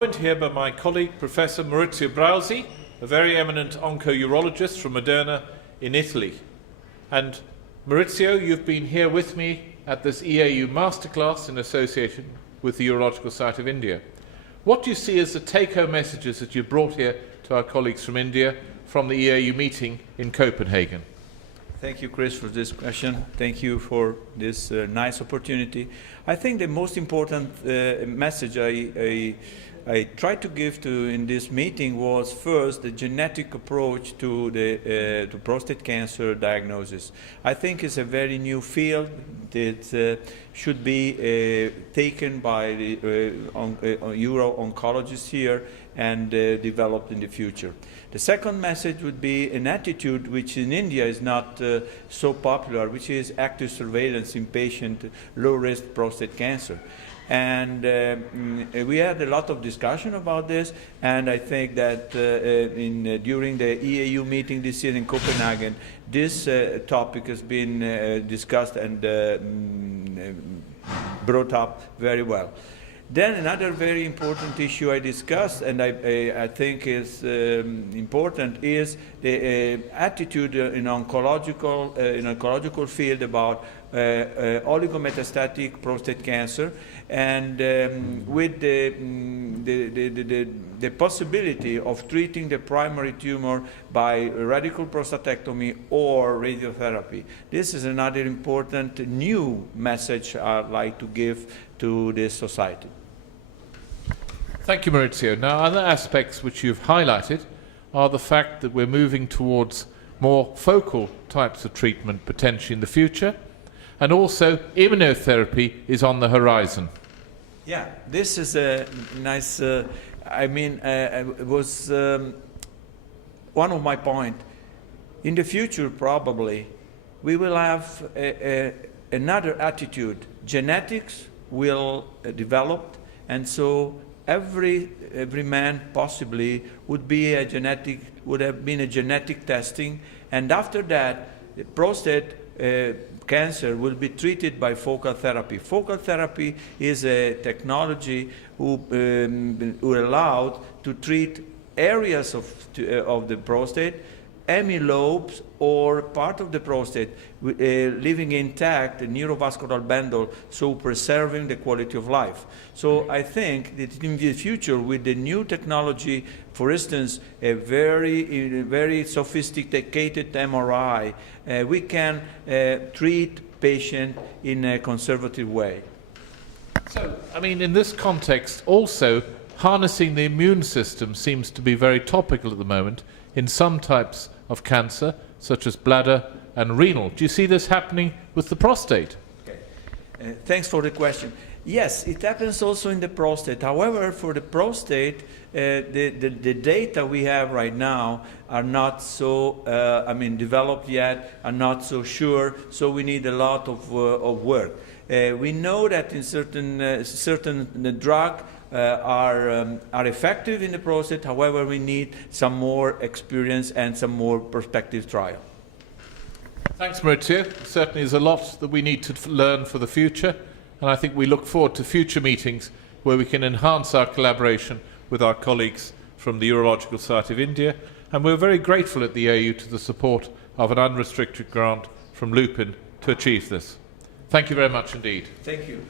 Joined here by my colleague, Professor Maurizio Brausi, a very eminent onco-urologist from Moderna in Italy. And Maurizio, you've been here with me at this EAU Masterclass in association with the Urological Society of India. What do you see as the take-home messages that you've brought here to our colleagues from India from the EAU meeting in Copenhagen? Thank you, Chris, for this question. Thank you for this nice opportunity. I think the most important message I tried to give in this meeting was first the genetic approach to prostate cancer diagnosis. I think it's a very new field that should be taken by the uro-oncologists here and developed in the future. The second message would be an attitude which in India is not so popular, which is active surveillance in patient low-risk prostate cancer. And we had a lot of discussion about this, and I think that during the EAU meeting this year in Copenhagen, this topic has been discussed and brought up very well. Then another very important issue I discussed, and I think is important, is the attitude in oncological field about oligometastatic prostate cancer, and with the possibility of treating the primary tumor by radical prostatectomy or radiotherapy. This is another important new message I'd like to give to this society. Thank you, Maurizio. Now, other aspects which you've highlighted are the fact that we're moving towards more focal types of treatment potentially in the future, and also immunotherapy is on the horizon. Yeah, this is a nice, it was one of my points. In the future, probably, we will have another attitude. Genetics will develop, and so every man possibly would have been a genetic testing, and after that, prostate cancer will be treated by focal therapy. Focal therapy is a technology who allowed to treat areas of the prostate, hemilobes or part of the prostate, leaving intact the neurovascular bundle, so preserving the quality of life. So I think that in the future, with the new technology, for instance, a very sophisticated MRI, we can treat patients in a conservative way. So, I mean, in this context, also, harnessing the immune system seems to be very topical at the moment in some types of cancer, such as bladder and renal. Do you see this happening with the prostate? Okay. Thanks for the question. Yes, it happens also in the prostate. However, for the prostate, the data we have right now are not so, developed yet, are not so sure, so we need a lot of work. We know that in certain drug are effective in the prostate. However, we need some more experience and some more prospective trial. Thanks, Maurizio. Certainly there's a lot that we need to learn for the future, and I think we look forward to future meetings where we can enhance our collaboration with our colleagues from the Urological Society of India, and we're very grateful at the AU to the support of an unrestricted grant from Lupin to achieve this. Thank you very much indeed. Thank you.